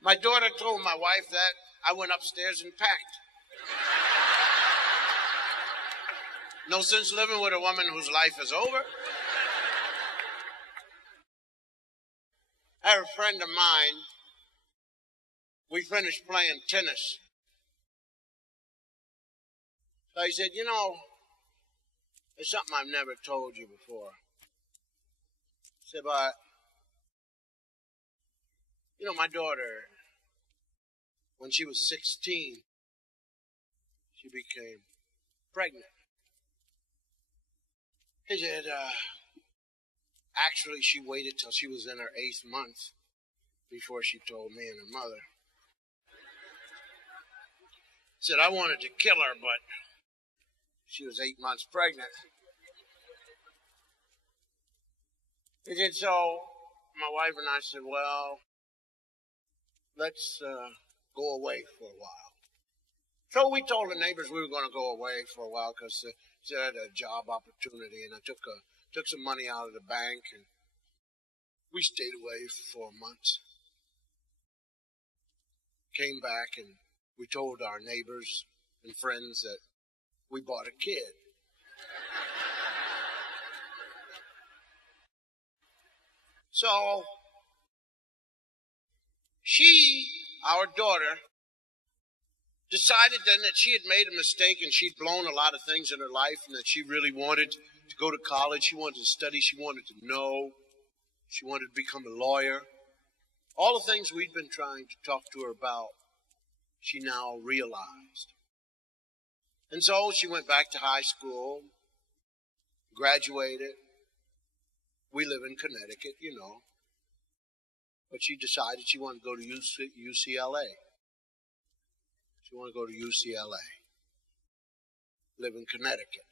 My daughter told my wife that. I went upstairs and packed. No sense living with a woman whose life is over. I have a friend of mine. We finished playing tennis. So he said, there's something I've never told you before. I said, but, my daughter, when she was 16, she became pregnant. He said, actually, she waited till she was in her 8th month before she told me and her mother. He said, I wanted to kill her, but she was 8 months pregnant. He said, so my wife and I said, well, let's go away for a while. So we told the neighbors we were going to go away for a while because they had a job opportunity, and I took some money out of the bank, and we stayed away for 4 months. Came back, and we told our neighbors and friends that we bought a kid. So our daughter, decided then that she had made a mistake and she'd blown a lot of things in her life, and that she really wanted to go to college. She wanted to study. She wanted to know. She wanted to become a lawyer. All the things we'd been trying to talk to her about, she now realized. And so she went back to high school, graduated. We live in Connecticut, But she decided she wanted to go to UCLA. She wanted to go to UCLA. Live in Connecticut.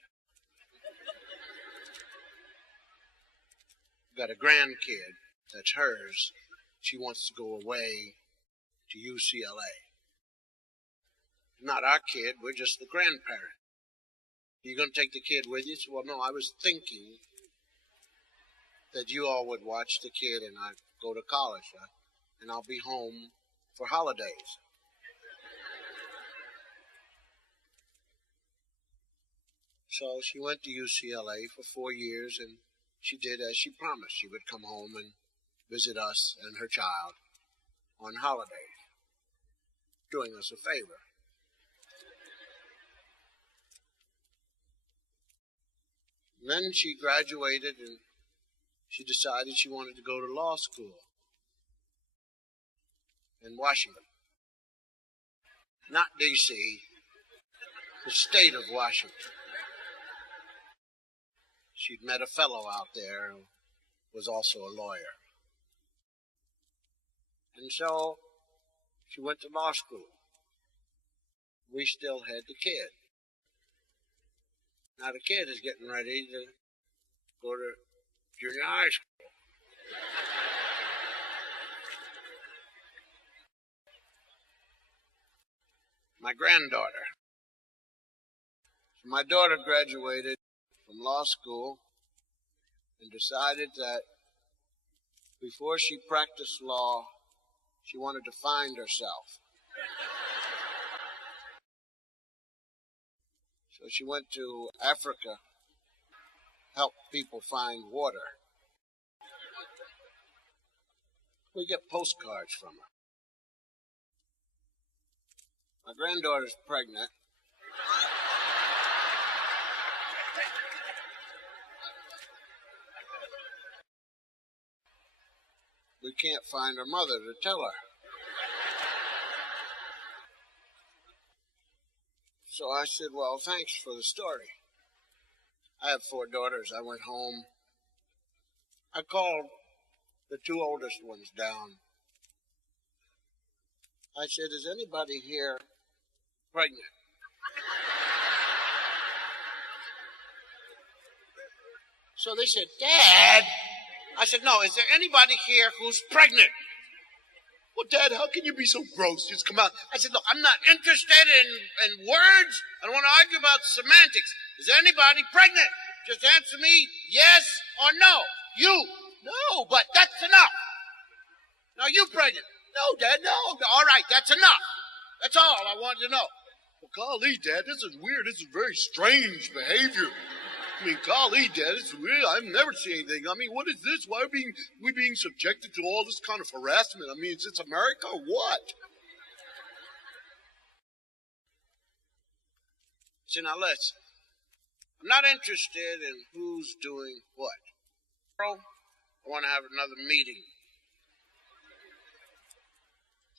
Got a grandkid that's hers. She wants to go away to UCLA. Not our kid, we're just the grandparent. Are you going to take the kid with you? So, well, no, I was thinking that you all would watch the kid and I'd go to college, and I'll be home for holidays. So she went to UCLA for 4 years, and she did as she promised. She would come home and visit us and her child on holidays, doing us a favor. And then she graduated, and she decided she wanted to go to law school in Washington. Not D.C., the state of Washington. She'd met a fellow out there who was also a lawyer. And so she went to law school. We still had the kid. Now the kid is getting ready to go to junior high school. My granddaughter. So my daughter graduated from law school and decided that before she practiced law, she wanted to find herself. So she went to Africa, help people find water. We get postcards from her. My granddaughter's pregnant. We can't find her mother to tell her. So I said, well, thanks for the story. I have 4 daughters. I went home. I called the 2 oldest ones down. I said, is anybody here pregnant? So they said, Dad. I said, no, is there anybody here who's pregnant? Well, Dad, how can you be so gross? Just come out. I said, look, I'm not interested in words. I don't want to argue about semantics. Is there anybody pregnant? Just answer me yes or no. You. No, but that's enough. Now you pregnant? No, Dad, no. All right, that's enough. That's all I wanted to know. Well, golly, Dad, this is weird. This is very strange behavior. I mean, golly, Dad, it's weird. I've never seen anything. I mean, what is this? Why are we being subjected to all this kind of harassment? I mean, is this America or what? So now listen. I'm not interested in who's doing what. I want to have another meeting.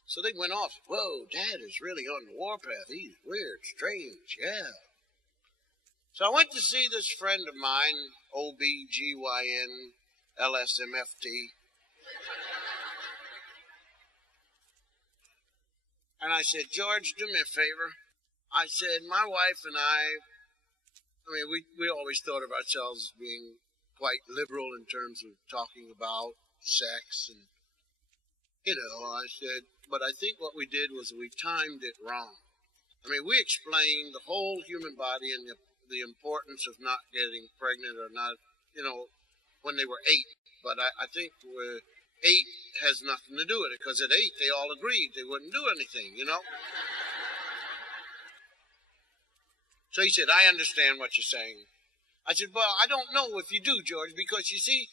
So they went off. Whoa, Dad is really on the warpath. He's weird, strange, yeah. So I went to see this friend of mine, OBGYN, LSMFT. And I said, George, do me a favor. I said, my wife and I mean, we always thought of ourselves as being quite liberal in terms of talking about sex. And, I said, but I think what we did was we timed it wrong. I mean, we explained the whole human body and the importance of not getting pregnant or not, when they were 8. But I think 8 has nothing to do with it, because at 8 they all agreed they wouldn't do anything, So he said, I understand what you're saying. I said, well, I don't know if you do, George, because you see,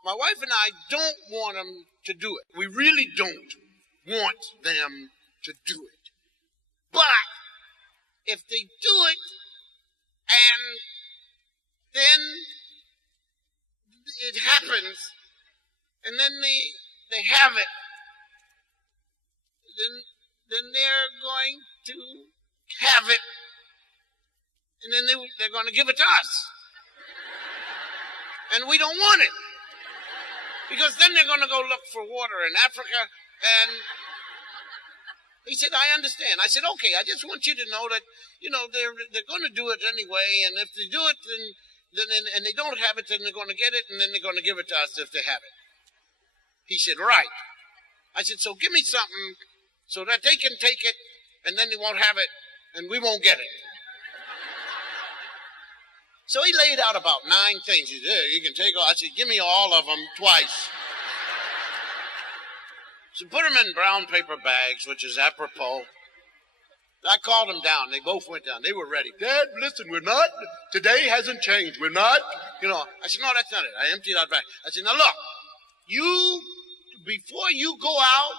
my wife and I don't want them to do it. We really don't want them to do it. But if they do it, and then it happens, and then they have it, then they're going to have it, and then they're going to give it to us. And we don't want it. Because then they're going to go look for water in Africa, and he said, I understand. I said, okay, I just want you to know that, they're going to do it anyway, and if they do it, and they don't have it, then they're going to get it, and then they're going to give it to us if they have it. He said, right. I said, so give me something so that they can take it, and then they won't have it, and we won't get it. So he laid out about 9 things. He said, you can take all. I said, give me all of them twice. So put them in brown paper bags, which is apropos. I called them down. They both went down. They were ready. Dad, listen, we're not. Today hasn't changed. We're not. I said, no, that's not it. I emptied out back. I said, now look, before you go out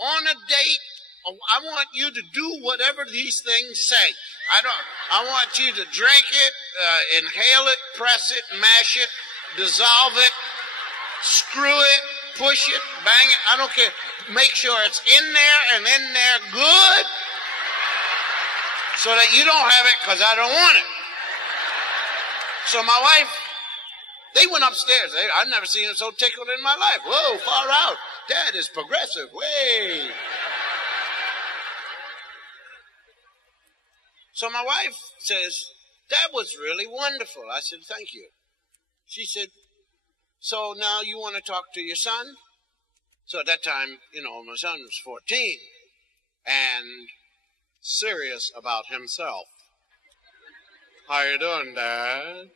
on a date, I want you to do whatever these things say. I want you to drink it, inhale it, press it, mash it, dissolve it, screw it, push it, bang it. I don't care. Make sure it's in there and in there good so that you don't have it because I don't want it. So my wife, they went upstairs. I've never seen them so tickled in my life. Whoa, far out. Dad is progressive. Way. So my wife says, that was really wonderful. I said, thank you. She said, so now you want to talk to your son? So at that time, my son was 14 and serious about himself. How you doing, Dad?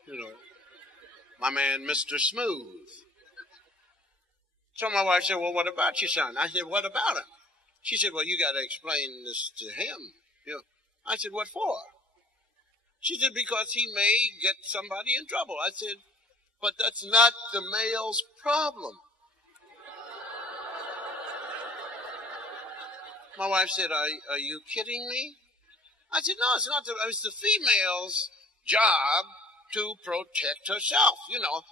My man, Mr. Smooth. So my wife said, well, what about your son? I said, what about him? She said, well, you got to explain this to him. I said, what for? She said, because he may get somebody in trouble. I said, but that's not the male's problem. My wife said, are you kidding me? I said, no, it's not. It's the female's job to protect herself.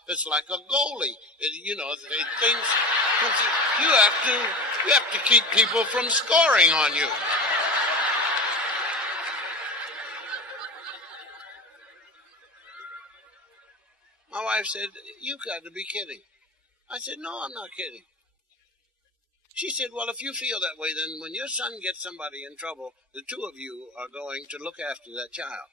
It's like a goalie. Things. You have to keep people from scoring on you. My wife said, you got to be kidding. I said, no, I'm not kidding. She said, well, if you feel that way, then when your son gets somebody in trouble, the two of you are going to look after that child.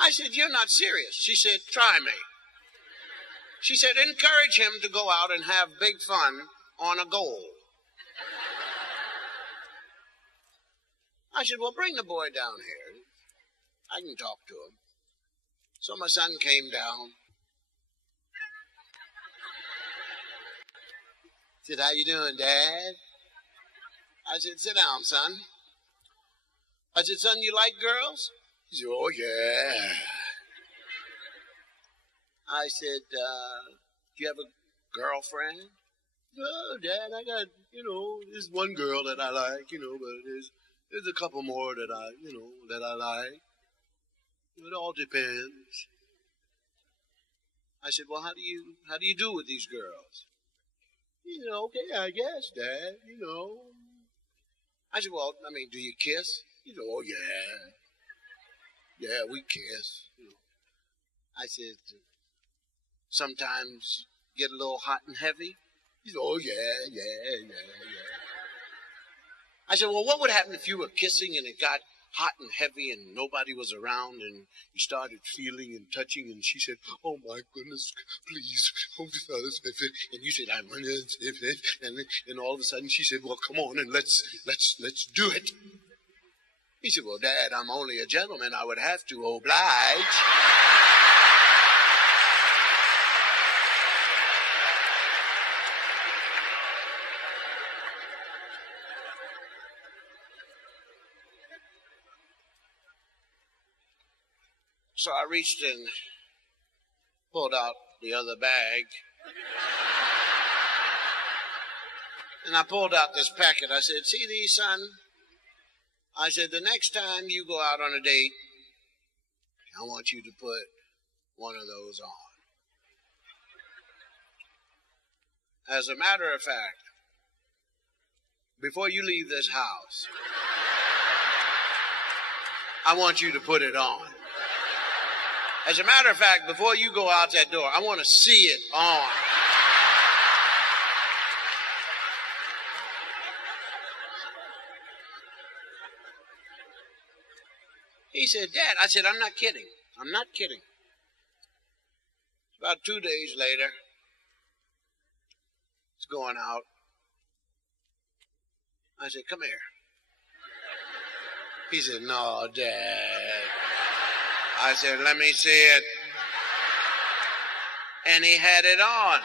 I said, you're not serious. She said, try me. She said, encourage him to go out and have big fun on a goal. I said, well, bring the boy down here. I can talk to him. So my son came down. Said, how you doing, Dad? I said, sit down, son. I said, son, you like girls? He said, oh, yeah. I said, do you have a girlfriend? Oh, Dad, I got, there's one girl that I like, but there's a couple more that I like. It all depends. I said, well, how do you do with these girls? Okay, I guess, Dad, I said, well, do you kiss? He said, oh, yeah. Yeah, we kiss. I said, sometimes get a little hot and heavy? He said, oh, yeah. I said, well, what would happen if you were kissing and it got hot and heavy and nobody was around and you started feeling and touching and she said, oh, my goodness, please, oh, and you said, I'm and all of a sudden she said, well, come on and let's do it. He said, well, Dad, I'm only a gentleman. I would have to oblige. So I reached and pulled out the other bag. And I pulled out this packet. I said, see these, son? I said, the next time you go out on a date, I want you to put one of those on. As a matter of fact, before you leave this house, I want you to put it on. As a matter of fact, before you go out that door, I want to see it on. He said, Dad, I said, I'm not kidding. I'm not kidding. About 2 days later, it's going out. I said, come here. He said, no, Dad. I said, let me see it. And he had it on.